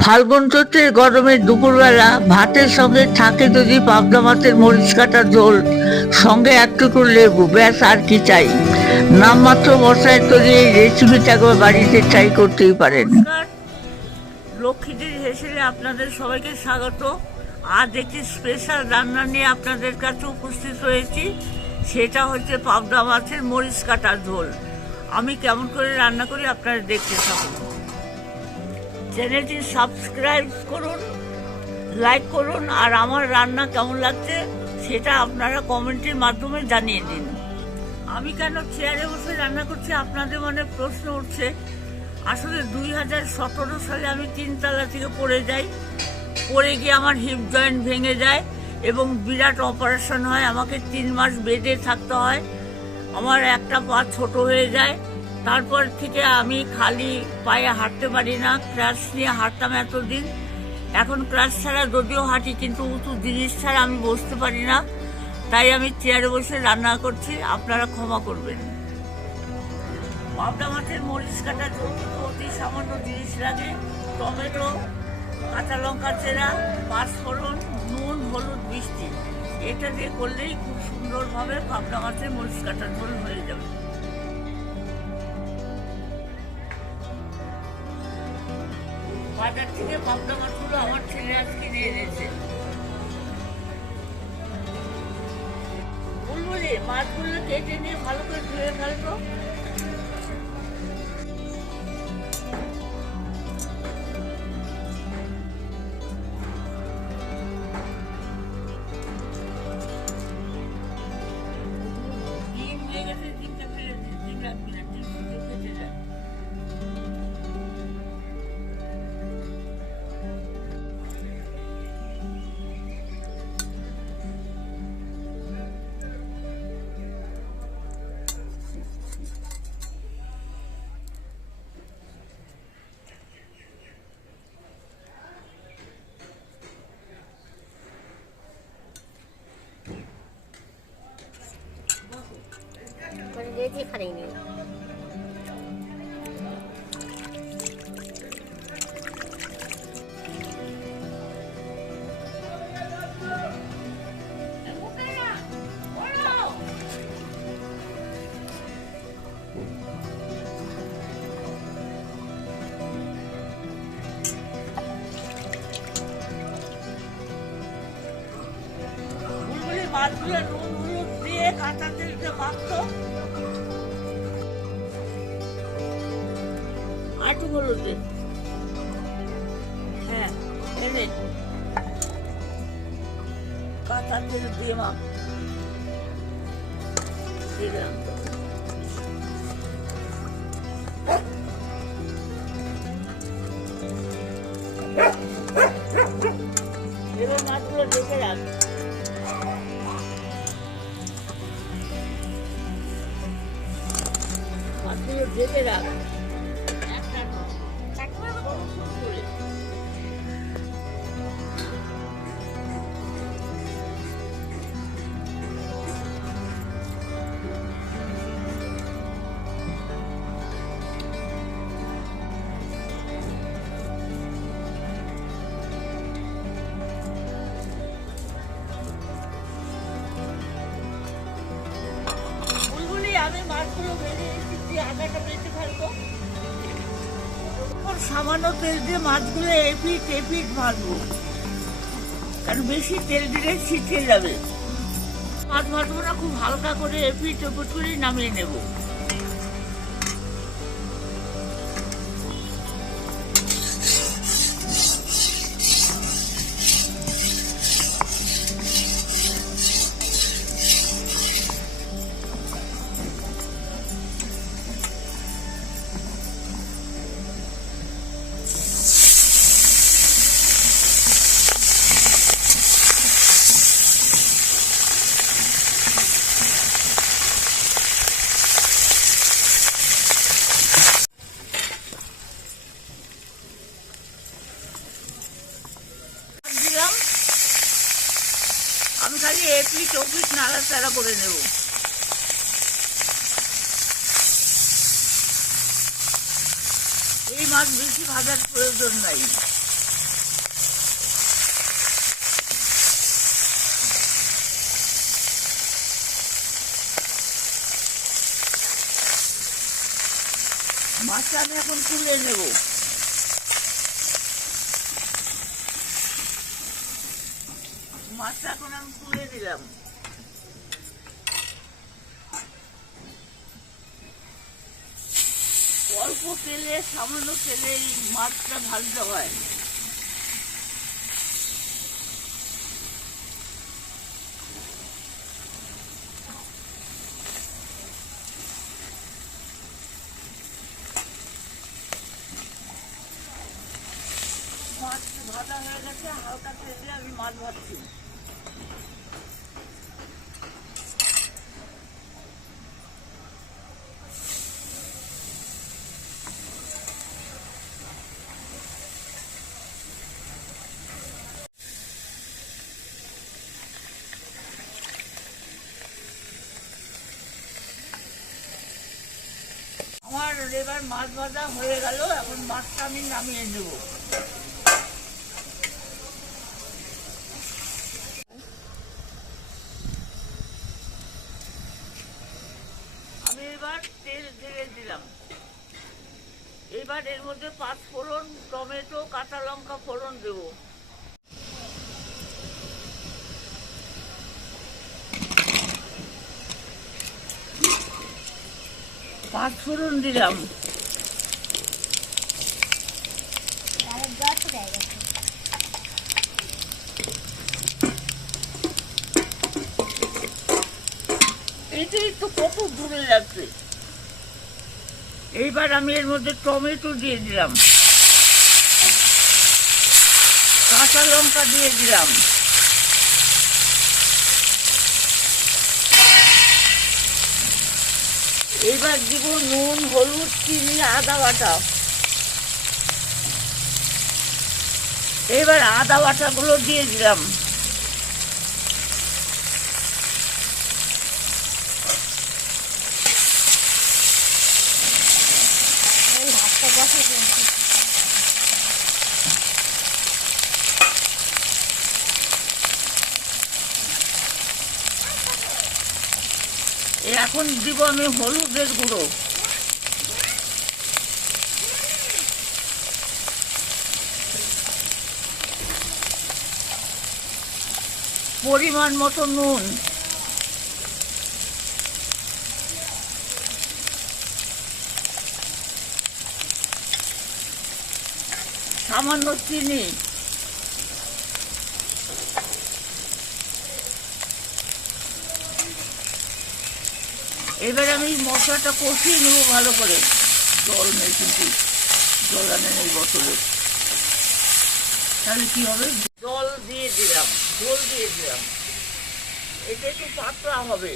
ফাল্গুন চৈত্রের গরমের দুপুরবেলা ভাতের সঙ্গে থাকে যদি পাবদা মাছের মরিচ কাটা ঝোল, সঙ্গে এক টুকরো লেবু, ব্যাস আর কি চাই। নামমাত্র মশলায় তৈরি এই রেসিপিটা একবার বাড়িতে ট্রাই করতেই পারেন। লক্ষ্মীদের হেসেলে আপনাদের সবাইকে স্বাগত। আজ একটি স্পেশাল রান্না নিয়ে আপনাদের কাছে উপস্থিত হয়েছি। সেটা হচ্ছে পাবদা মাছের মরিচ কাটা ঝোল। আমি কেমন করে রান্না করি আপনারা দেখতে থাকুন। চ্যানেলটি সাবস্ক্রাইব করুন, লাইক করুন, আর আমার রান্না কেমন লাগছে সেটা আপনারা কমেন্টের মাধ্যমে জানিয়ে দিন। আমি কেন চেয়ারে বসে রান্না করছি আপনাদের মনে প্রশ্ন উঠছে। আসলে 2017 সালে আমি 3 তলা থেকে পড়ে যাই। পড়ে গিয়ে আমার হিপ জয়েন্ট ভেঙে যায় এবং বিরাট অপারেশন হয়। আমাকে 3 মাস বেডে থাকতে হয়। আমার একটা পা ছোট হয়ে যায়। তারপর থেকে আমি খালি পায়ে হাঁটতে পারি না। ক্রাশ নিয়ে হাঁটতাম এতদিন। এখন ক্রাশ ছাড়া যদিও হাঁটি, কিন্তু উঁচু জিনিস ছাড়া আমি বসতে পারি না। তাই আমি চেয়ারে বসে রান্না করছি, আপনারা ক্ষমা করবেন। পাবদা মাছের মরিচ কাটা ঝোল অতি সামান্য জিনিস লাগে। টমেটো, কাঁচা লঙ্কা চেরা, পাঁচফোড়ন, নুন, হলুদ, মিষ্টি। এটা দিয়ে করলেই খুব সুন্দরভাবে পাবদা মাছের মরিচ কাটা ঝোল হয়ে যাবে। বাজার থেকে পাবদা মাছগুলো আমার ছেলে আজ কিনে এনেছে। বুলবুলি, মাছগুলো কেটে নিয়ে ভালো করে ধুয়ে ফেলতো। ডিম লেগেছে, ডিমটা ফেলে দিস, ডিম রাখবি না, ডিম ফেটে যায়। খাইনি মাছগুলো নুন হলুদ দিয়ে কাঁচা তেল দিয়ে মাখতো। আটু হলুদ দে, হ্যাঁ এনে কাঁচা তেল দিয়ে মাখ দিলাম। এবার মাছগুলো ঢেকে রাখ। মাছগুলো ঢেকে রাখ। আমি মাছগুলো ভেজে এসেছি, আদাটা বেশি ফেলবো। সামান্য তেল দিয়ে মাছগুলো এপিট এপিট ভাজবো, কারণ বেশি তেল দিলে ছিটকে যাবে। মাছ ভাজবো না, খুব হালকা করে এপিট এপিট করে নামিয়ে নেবো। আমি খালি এপিট ওপিট নাড়াচাড়া করে নেব। এই মাছ বেশি ভাজার প্রয়োজন নাই। মাছটা আমি এখন তুলে নেব। মাছটা এখন আমি তুলে দিলাম। অল্প তেলে, সামান্য তেলে এই মাছটা ভাজতে হয়। মাছ ভাজা হয়ে গেছে, হালকা তেলে আমি মাছ ভাজছি। আমার এবার মাছ ভাজা হয়ে গেল, এখন মাছটা আমি নামিয়ে নেব। আমি এবার তেল ঢেলে দিলাম। এবার এর মধ্যে 5 ফোড়ন, টমেটো, কাঁচা লঙ্কা ফোড়ন দেব। 5 ফোড়ন দিলাম। এটাই তো কত দূরে যাচ্ছে। এইবার আমি এর মধ্যে টমেটো দিয়ে দিলাম, কাঁচা লঙ্কা দিয়ে দিলাম, এবার দিব নুন, হলুদ, চিনি, আদা বাটা। এবার আদা বাটাগুলো দিয়ে দিলাম। এখন দিব আমি হলুদের গুঁড়ো, পরিমাণ মতো নুন, সামান্য চিনি, এবার আমি মশলাটা কষিয়ে নেবো ভালো করে। জল নেই, কিন্তু জল আনে নেই বোতলে, তাহলে কি হবে? জল দিয়ে দিলাম, জল দিয়ে দিলাম। এটা একটু পাতলা হবে।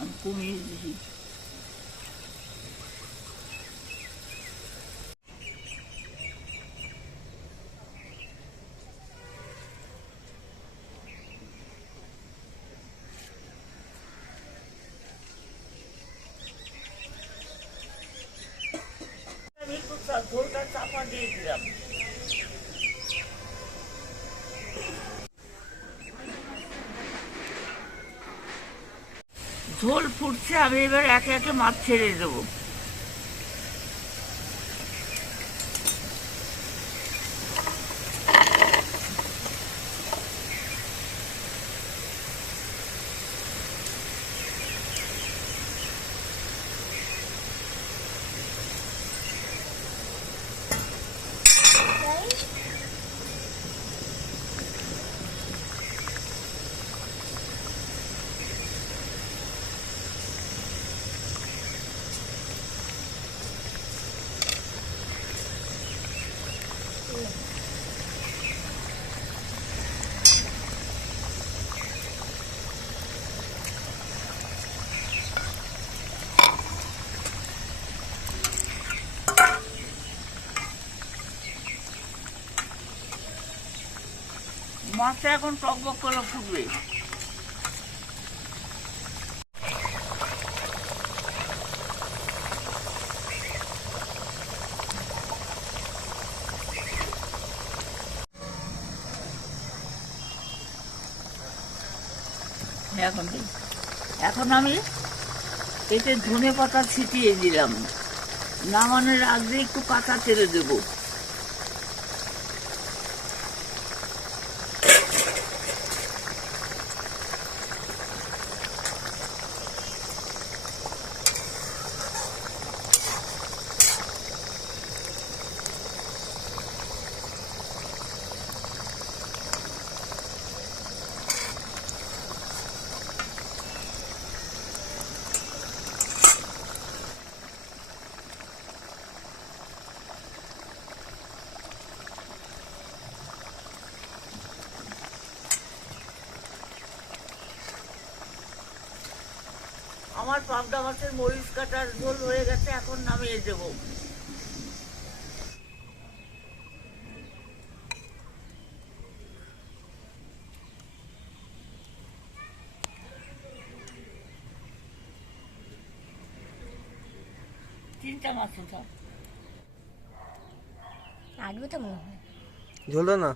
আমি কমিয়ে দিছি। ঝোলটা চাপা দিয়ে দিলাম। ঝোল ফুটছে, আমি এবার একে একে মাছ ছেড়ে দেবো। মাছটা এখন টকবক করে ফুটবে। এখন দিই। এখন আমি এতে ধনে পাতা ছিটিয়ে দিলাম। নামানোর আগে একটু কাঁচা তেলে দেবো। আমার পাবদা মাছের মরিচ কাটার ঝোল হয়ে গেছে, এখন নামিয়ে দেব। তিনটা মাছ উঠা লাগবে তো মনে হয়। ঝোল দাও না।